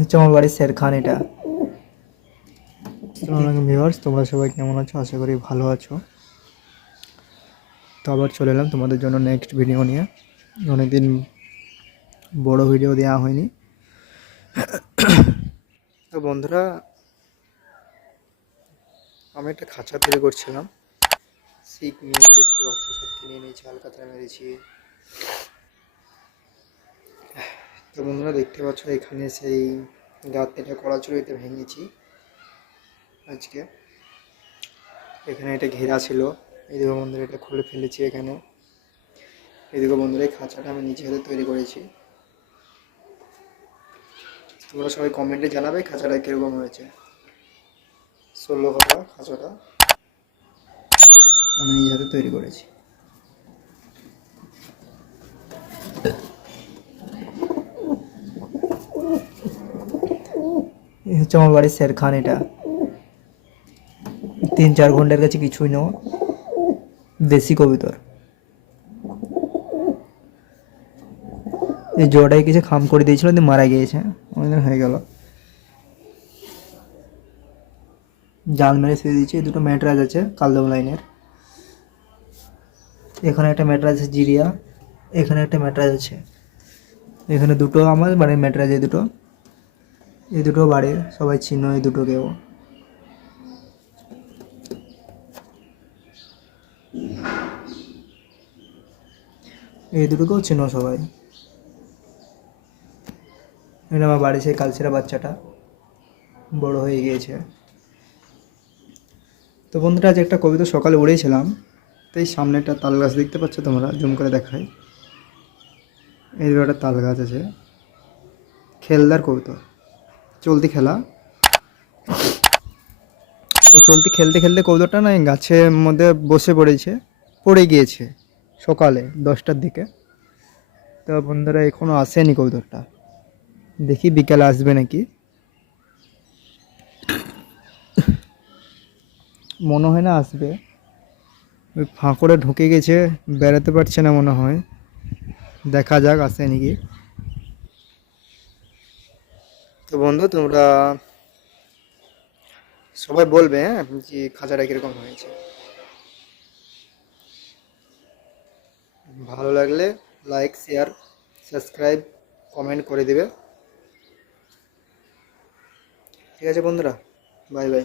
হচ্ছে আমার বাড়ির শের খান এটা। ভিউয়ার্স, তোমরা সবাই কেমন আছো? আশা করি ভালো আছো। তো আবার চলে এলাম তোমাদের জন্য নেক্সট ভিডিও নিয়ে। অনেকদিন বড় ভিডিও দেওয়া হয়নি। তো বন্ধুরা, আমি একটা খাঁচা তৈরি করছিলাম। শিখ মিল দেখতে পাচ্ছ সব কিনে নিয়েছি আলকাতরা মেরেছি। তো বন্ধুরা, দেখতে পাচ্ছ, এখানে সেই গাঁতটা কড়াচুরিতে ভেঙেছি আজকে। এখানে এটা ঘেরা ছিল এদিকে বন্ধুরা, এটা খুলে ফেলেছি এখানে। এদিকে বন্ধুরা, এই খাঁচাটা আমি নিজে হাতে তৈরি করেছি। তোমরা সবাই কমেন্টে জানাবে খাঁচাটা কীরকম হয়েছে। ষোলো কথা খাঁচাটা। আমি নিজে হাতে তৈরি করেছি। হচ্ছে আমার বাড়ির শের খান এটা। তিন চার ঘণ্টার কাছে কিছুই নেওয়া। দেশি কবিতর। এই জোড়াই কিছু খাম করে দিয়েছিল দিয়ে মারা গিয়েছে। অনেকদিন হয়ে গেল। জাল মেরে শুয়ে দিয়েছি। দুটো ম্যাটরাজ আছে, কালদম লাইনের। এখানে একটা ম্যাটরাজ আছে জিরিয়া, এখানে একটা ম্যাটরাজ আছে। এখানে দুটো আমার বাড়ির ম্যাটরাজ এই দুটো। এই দুটো বাড়ির সবাই চিনো এই দুটোকেও এই দুটোকেও চিনো সবাই। এটা আমার বাড়ি, সেই কালচেরা বাচ্চাটা। বড় হয়ে গিয়েছে। তো বন্ধুরা, আজ একটা কবিতা সকালে উড়েছিলাম তো এই সামনে একটা তাল গাছ দেখতে পাচ্ছ তোমরা? জুম করে দেখাই। এই একটা তাল গাছ আছে। খেলদার কবিতা চলতি খেলা। তো চলতি খেলতে খেলতে কৌদরটা না গাছের মধ্যে বসে পড়েছে, পড়ে গিয়েছে সকালে দশটার দিকে। তো বন্ধুরা এখনও আসেনি কৌদরটা দেখি বিকালে আসবে নাকি। মনে হয় না আসবে। ওই ফাঁকড়ে ঢুকে গেছে, বেড়াতে পারছে না মনে হয়। দেখা যাক, আসে নাকি। তো বন্ধু, তোমরা সবাই বলবে হ্যাঁ যে খাঁচাটা কীরকম হয়েছে। ভালো লাগলে লাইক শেয়ার সাবস্ক্রাইব কমেন্ট করে দেবে। ঠিক আছে বন্ধুরা বাই বাই